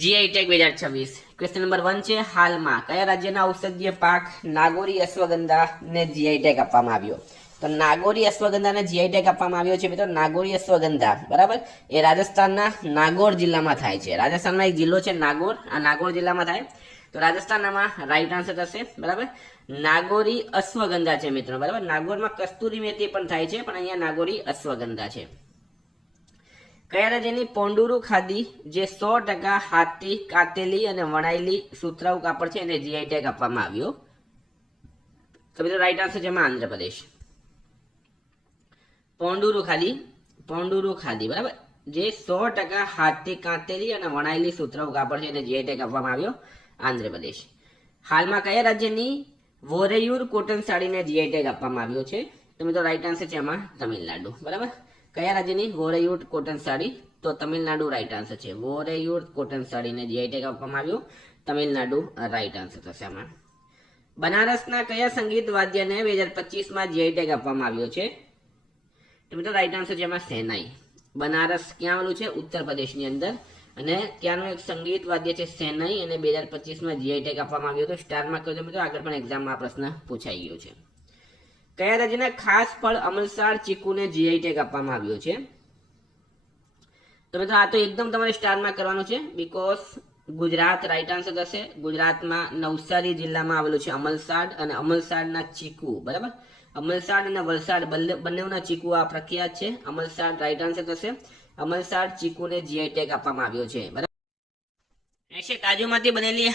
GI tag 2026 question number 1 છે હાલમાં કયા રાજ્યના ઔષધીય પાક નાગોરી અશ્વગંધા ને જીઆઈ ટેગ આપવામાં આવ્યો? તો નાગોરી અશ્વગંધા ને જીઆઈ ટેગ આપવામાં આવ્યો છે મિત્રો. નાગોરી અશ્વગંધા બરાબર એ રાજસ્થાનના નાગોર જિલ્લામાં થાય છે. રાજસ્થાનમાં એક જિલ્લો છે નાગોર, આ નાગોર જિલ્લામાં થાય. તો રાજસ્થાનમાં રાઈટ આન્સર થશે બરાબર. નાગોરી અશ્વગંધા છે મિત્રો બરાબર. નાગોરમાં કસ્તુરી મેથી પણ થાય છે, પણ અહીંયા નાગોરી અશ્વગંધા છે. કયા રાજ્યની પોંડુરુ ખાદી જે 100% હાથથી કાતેલી અને વણાયેલી સુતરાઉ કાપડ છે એને જીઆઈ ટેગ આપવામાં આવ્યો? તો મિત્રો રાઈટ આન્સર છે એમાં આંધ્રપ્રદેશ. પોંડુરુ ખાદી બરાબર જે 100% હાથથી કાતેલી અને વણાયેલી સુતરાઉ કાપડ છે એને જીઆઈ ટેગ આપવામાં આવ્યો? આંધ્રપ્રદેશ. હાલમાં કયા રાજ્યની વોરેયુર કોટન સાડીને જીઆઈ ટેગ આપવામાં આવ્યો છે? તો મિત્રો રાઈટ આન્સર છે એમાં તમિલનાડુ બરાબર. કયા રાજ્યની વોરેયુર કોટન સાડી? તો તમિલનાડુ રાઈટ આન્સર છે. વોરેયુર કોટન સાડીને જીઆઈ ટેગ આપવામાં આવ્યો? તમિલનાડુ રાઈટ આન્સર થશે આમાં. બનારસના કયા સંગીત વાદ્યને 2025માં જીઆઈ ટેગ આપવામાં આવ્યો છે? તો મિત્રો રાઈટ આન્સર છે એમાં શેનાઈ. બનારસ ક્યાં આવેલું છે? ઉત્તર પ્રદેશની અંદર, અને ત્યાંનું એક સંગીત વાદ્ય છે શેનાઈ, અને 2025માં જીઆઈ ટેગ આપવામાં આવ્યો હતો. સ્ટારમાં કરજો મિત્રો, આગળ પણ એક્ઝામમાં આ પ્રશ્ન પૂછાઈ ગયો છે. કયા રાજ્યના ખાસ ફળ અમલસાડ ચીકુને જીઆઈ ટેગ આપવામાં આવ્યો છે? તો મિત્રો આ તો એકદમ તમારે સ્ટારમાં કરવાનું છે, બીકોઝ ગુજરાત રાઈટ આન્સર થશે. ગુજરાતમાં નવસારી જિલ્લામાં આવેલું છે અમલસાડ, અને અમલસાડના ચીકુ બરાબર. અમલસાડ અને વલસાડ બંનેના ચીકુ આ પ્રખ્યાત છે. અમલસાડ રાઈટ આન્સર થશે. અમલસાડ ચીકુને જીઆઈ ટેગ આપવામાં આવ્યો છે બરાબર. છે કાજુમાંથી બનેલી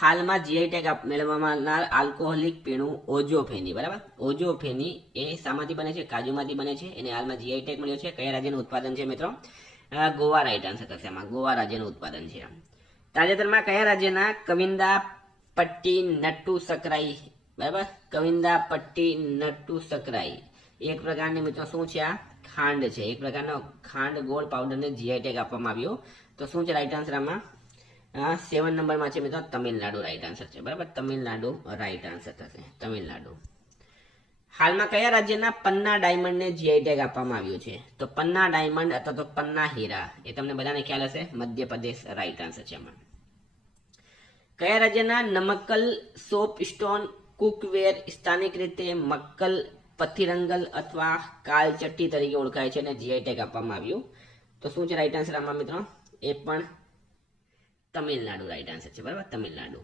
હાલમાં જીઆઈ ટેગ મેળવવામાં આવનાર આલ્કોહોલિક પીણું ઓજોફેની બરાબર. ઓજોફેની એ શામાંથી બને છે? કાજુમાંથી બને છે. એને હાલમાં જીઆઈ ટેગ મળ્યો છે. કયા રાજ્યનું ઉત્પાદન છે મિત્રો? ગોવા રાઈટ આન્સર થશે આમાં. ગોવા રાજ્યનું ઉત્પાદન છે. તાજેતરમાં કયા રાજ્યના કવિંદા પટ્ટી નટ્ટુ સકરાઈ બરાબર. કવિંદા પટ્ટી નટ્ટુ સકરાઈ એક પ્રકારની મિત્રો શું છે? આ ખાંડ છે. એક પ્રકારનો ખાંડ ગોળ પાવડરને જીઆઈ ટેગ આપવામાં આવ્યો. તો શું છે રાઈટ આન્સર આમાં? 7 નંબરમાં છે મિત્રો તમિલનાડુ રાઈટ આન્સર છે બરાબર. તમિલનાડુ રાઈટ આન્સર થશે. તમિલનાડુ. હાલમાં કયા રાજ્યના પન્ના ડાયમંડને જીઆઈ ટેગ આપવામાં આવ્યું છે? તો પન્ના ડાયમંડ અથવા તો પન્ના હીરા એ તમને બધાને ખ્યાલ હશે. મધ્યપ્રદેશ રાઈટ આન્સર છે એમાં. કયા રાજ્યના નમક્કલ સોપ સ્ટોન કુકવેર સ્થાનિક રીતે મક્કલ પથિરંગલ અથવા કાલચટ્ટી તરીકે ઓળખાય છે અને જીઆઈ ટેગ આપવામાં આવ્યું? તો શું છે રાઈટ આન્સર આમાં મિત્રો? એ પણ તમિલનાડુ રાઈટ આન્સર છે બરાબર. તમિલનાડુ.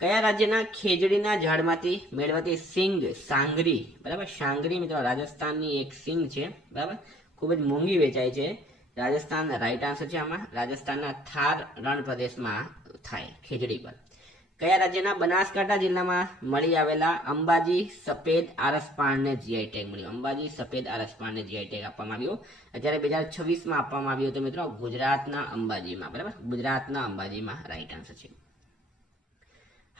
કયા રાજ્યના ખેજડીના ઝાડમાંથી મેળવાતી સિંગ સાંગરી બરાબર. સાંગરી મિત્રો રાજસ્થાનની એક સિંગ છે બરાબર. ખૂબ જ મોંઘી વેચાય છે. રાજસ્થાન રાઈટ આન્સર છે આમાં. રાજસ્થાનના થાર રણ પ્રદેશમાં થાય ખેજડી પર. કયા રાજ્યના બનાસકાંઠા જિલ્લામાં મળી આવેલા અંબાજી સફેદ આરસપાણને જીઆઈ ટેગ મળ્યો? અંબાજી સફેદ આરસપાણને જીઆઈ ટેગ આપવામાં આવ્યો. અત્યારે 2026માં આપવામાં આવ્યો હતો મિત્રો ગુજરાતના અંબાજીમાં બરાબર. ગુજરાતના અંબાજીમાં રાઈટ આન્સર છે.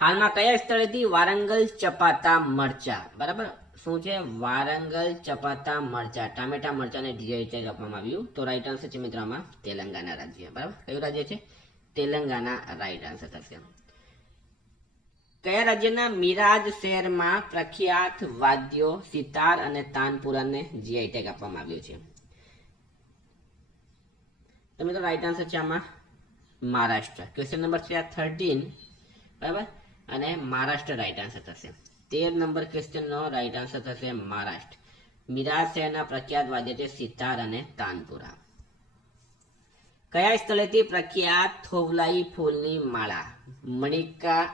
હાલમાં કયા સ્થળેથી વારંગલ ચપાતા મરચા બરાબર. શું છે? વારંગલ ચપાતા મરચા ટામેટા મરચાને જીઆઈ ટેગ આપવામાં આવ્યું? તો રાઈટ આન્સર છે મિત્રો આમાં તેલંગાના રાજ્ય બરાબર. કયું રાજ્ય છે? તેલંગાના રાઈટ આન્સર થશે. કયા રાજ્યના મિરાજ શહેરમાં પ્રખ્યાત વાદ્યો સિતાર અને તાનપુરાને જીઆઈ ટેગ આપવામાં આવ્યો છે? તો મિત્રો રાઈટ આન્સર છે આમાં મહારાષ્ટ્ર. ક્વેશ્ચન નંબર છે 13 બરાબર, અને મહારાષ્ટ્ર રાઈટ આન્સર થશે. 13 નંબર ક્વેશ્ચનનો રાઈટ આન્સર થશે મહારાષ્ટ્ર. મિરાજ શહેરના પ્રખ્યાત વાદ્ય છે સિતાર અને તાનપુરા. કયા સ્થળેથી પ્રખ્યાત થોવલાઈ ફૂલની માળા મણિકા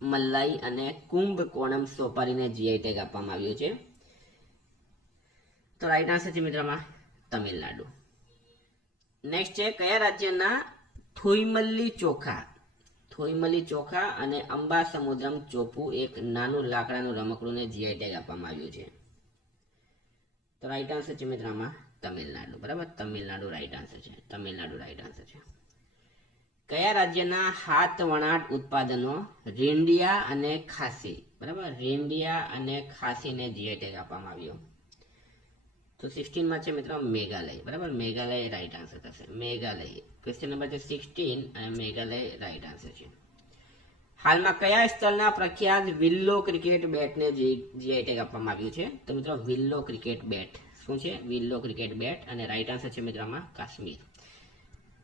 મલાઈ અને કુંભ કોણમ સોપારીને જીઆઈ ટેગ આપવામાં આવ્યો છે? તો રાઈટ આન્સર છે મિત્રોમાં તમિલનાડુ. નેક્સ્ટ છે કયા રાજ્યના થોઈમલ્લી ચોખા અને અંબા સમુદ્રમ ચોપુ એક નાનું લાકડાનું રમકડુંને જીઆઈ ટેગ આપવામાં આવ્યું છે? તો રાઈટ આન્સર છે મિત્રોમાં તમિલનાડુ બરાબર. તમિલનાડુ રાઈટ આન્સર છે. તમિલનાડુ રાઈટ આન્સર છે. કયા રાજ્યના હાથ વણાટ ઉત્પાદનો રેંડિયા અને ખાસી બરાબર. રેંડિયા અને ખાસીને જીઆઈ ટેગ આપવામાં આવ્યો? તો 16માં છે મિત્રો મેઘાલય બરાબર. મેઘાલય રાઈટ આન્સર થશે. મેઘાલય. ક્વેશ્ચન નંબર છે 16 અને મેઘાલય રાઈટ આન્સર છે. હાલમાં કયા સ્થળના પ્રખ્યાત વિલ્લો ક્રિકેટ બેટને જીઆઈ ટેગ આપવામાં આવ્યું છે? તો મિત્રો વિલ્લો ક્રિકેટ બેટ શું છે? વિલ્લો ક્રિકેટ બેટ, અને રાઈટ આન્સર છે મિત્રોમાં કાશ્મીર.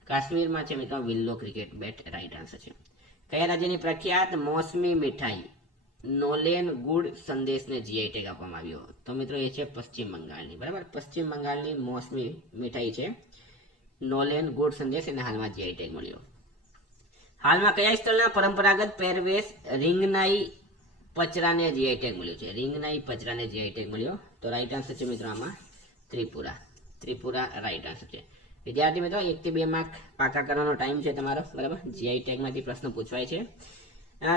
કાશ્મીરમાં છે મિત્રો વિલ્લો ક્રિકેટ બેટ રાઈટ આન્સર છે. કયા રાજ્યની પ્રખ્યાત મોસમી મીઠાઈ નોલેન ગુડ સંદેશને જીઆઈ ટેગ આપવામાં આવ્યો? તો મિત્રો એ છે પશ્ચિમ બંગાળની. બરાબર, પશ્ચિમ બંગાળની મોસમી મીઠાઈ છે નોલેન ગુડ સંદેશ, એને હાલમાં જીઆઈ ટેગ મળ્યો. હાલમાં કયા સ્થળના પરંપરાગત પહેરવેશ રીંગનાઈ પચરાને જીઆઈ ટેગ મળ્યો છે? રીંગનાઈ પચરાને જીઆઈ ટેગ મળ્યો. તો રાઈટ આન્સર છે મિત્રો આમાં ત્રિપુરા. ત્રિપુરા રાઈટ આન્સર છે. વિદ્યાર્થી મિત્રો 1 થી 2 માર્ક પાકા કરવાનો ટાઈમ છે તમારો. બરાબર, જીઆઈ ટેગમાંથી પ્રશ્ન પૂછવાય છે.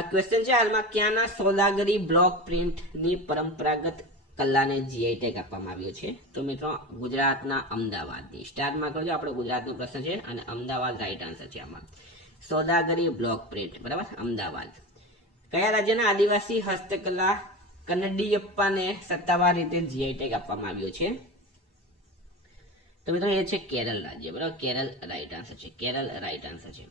ક્વેશ્ચન છે હાલમાં ક્યાંના સોદાગરી બ્લોક પ્રિન્ટની પરંપરાગત કલાને જીઆઈ ટેગ આપવામાં આવ્યો છે? તો મિત્રો ગુજરાતના અમદાવાદની. સ્ટારમાં કરજો, આપણો ગુજરાતનો પ્રશ્ન છે અને અમદાવાદ રાઈટ આન્સર છે આમાં. સોદાગરી બ્લોક પ્રિન્ટ, બરાબર, અમદાવાદ. કયા રાજ્યના આદિવાસી હસ્તકલા કન્નડીયપ્પાને સત્તાવાર રીતે જીઆઈ ટેગ આપવામાં આવ્યો છે? તો મિત્રો એ છે કેરળ રાજ્ય. બરાબર, કેરળ રાઈટ આન્સર છે. કેરળ રાઈટ આન્સર છે.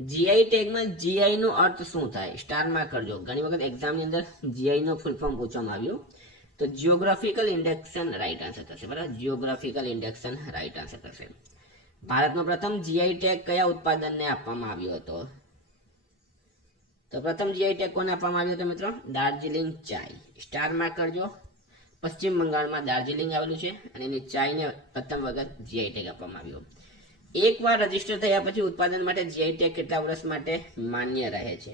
જીઆઈ ટેગમાં જીઆઈ નો અર્થ શું થાય? સ્ટારમાં કરજો. ઘણી વખત એક્ઝામની અંદર જીઆઈ નો ફૂલ ફોર્મ પૂછવામાં આવ્યું. તો જીઓગ્રાફિકલ ઇન્ડેક્શન રાઈટ આન્સર થશે. બરાબર, જીઓગ્રાફિકલ ઇન્ડેક્શન રાઈટ આન્સર થશે. ભારતનો પ્રથમ જીઆઈ ટેગ કયા ઉત્પાદનને આપવામાં આવ્યો હતો? તો પ્રથમ જીઆઈ ટેગ કોને આપવામાં આવ્યો હતો મિત્રો? દાર્જિલિંગ ચાય. સ્ટારમાં કરજો. પશ્ચિમ બંગાળમાં દાર્જિલિંગ આવેલું છે અને એની ચાયને પ્રથમ વખત જીઆઈ ટેગ આપવામાં આવ્યો. એકવાર રજીસ્ટર થયા પછી ઉત્પાદન માટે જીઆઈ ટેગ કેટલા વર્ષ માટે માન્ય રહે છે?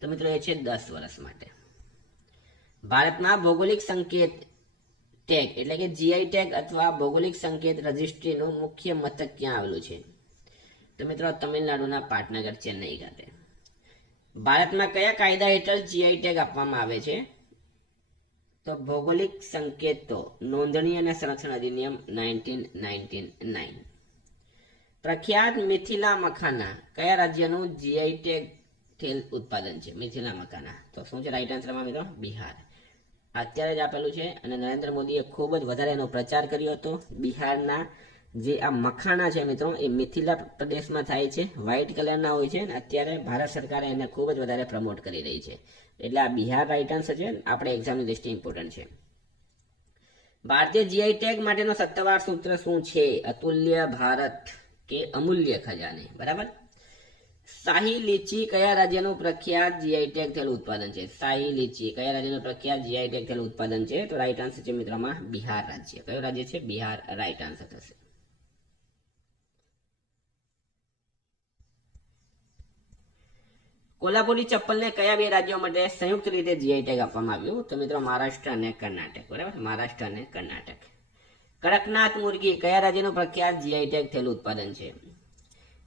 તો મિત્રો એ છે 10 વર્ષ માટે. ભારતમાં ભૌગોલિક સંકેત ટેગ એટલે કે જીઆઈ ટેગ અથવા ભૌગોલિક સંકેત રજિસ્ટ્રીનું મુખ્ય મથક ક્યાં આવેલું છે? તો મિત્રો તમિલનાડુના પાટનગર, ચેન્નઈ ખાતે. ભારતમાં કયા કાયદા હેઠળ જીઆઈ ટેગ આપવામાં આવે છે? તો ભૌગોલિક સંકેતો નોંધણી અને સંરક્ષણ અધિનિયમ 1999. પ્રખ્યાત મિથિલા મખાના કયા રાજ્યનું જીઆઈ ટેગ થયેલ ઉત્પાદન છે? મિથિલા મખાના. તો શું છે રાઈટ આન્સરમાં મિત્રો? બિહાર. અત્યારે જ આપેલું છે અને નરેન્દ્ર મોદીએ ખૂબ જ વધારે એનો પ્રચાર કર્યો હતો. બિહારના જે આ મખાના છે મિત્રો એ મિથિલા પ્રદેશમાં થાય છે, વ્હાઇટ કલરના હોય છે અને અત્યારે ભારત સરકારે એને ખૂબ જ વધારે પ્રમોટ કરી રહી છે. એટલે આ બિહાર રાઈટ આન્સર છે. આપણે એક્ઝામની દ્રષ્ટિએ ઇમ્પોર્ટન્ટ છે. ભારતીય જીઆઈ ટેગ માટેનો સત્તાવાર સૂત્ર શું છે? અતુલ્ય ભારત કે અમૂલ્ય ખજાને. બરાબર. શાહી લીચી કયા રાજ્યનું પ્રખ્યાત જીઆઈ ટેગ થયેલું ઉત્પાદન છે? શાહી લીચી કયા રાજ્યનું પ્રખ્યાત જીઆઈ ટેગ થયેલું ઉત્પાદન છે? તો રાઈટ આન્સર છે મિત્રોમાં બિહાર રાજ્ય. કયો રાજ્ય છે? બિહાર રાઈટ આન્સર થશે. કોલ્હાપુરી ચપ્પલને કયા 2 રાજ્યો માટે સંયુક્ત રીતે જીઆઈ ટેગ આપવામાં આવ્યું? તો મિત્રો મહારાષ્ટ્ર અને કર્ણાટક. બરાબર, મહારાષ્ટ્ર અને કર્ણાટક. કડકનાથ મુર્ગી કયા રાજ્યનું પ્રખ્યાત જીઆઈ ટેગ થયેલું ઉત્પાદન છે?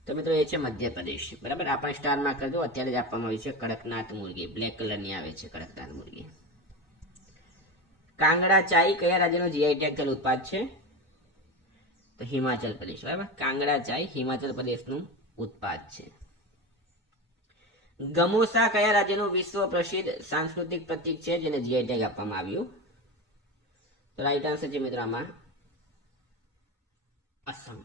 તો મિત્રો એ છે મધ્યપ્રદેશ. બરાબર, આપણે સ્ટારમાં કરજો. અત્યારે જ આપવામાં આવ્યું છે કડકનાથ મુર્ગી. બ્લેક કલરની આવે છે કડકનાથ મુર્ગી. કાંગડા ચાય કયા રાજ્યનું જીઆઈ ટેગ થયેલું ઉત્પાદ છે? તો હિમાચલ પ્રદેશ. બરાબર, કાંગડા ચાય હિમાચલ પ્રદેશનું ઉત્પાદ છે. ગમોસા કયા રાજ્યનું વિશ્વ પ્રસિદ્ધ સાંસ્કૃતિક પ્રતીક છે જેને જીઆઈ ટેગ આપવામાં આવ્યું? તો રાઈટ આન્સર છે મિત્રો આમાં અસમ.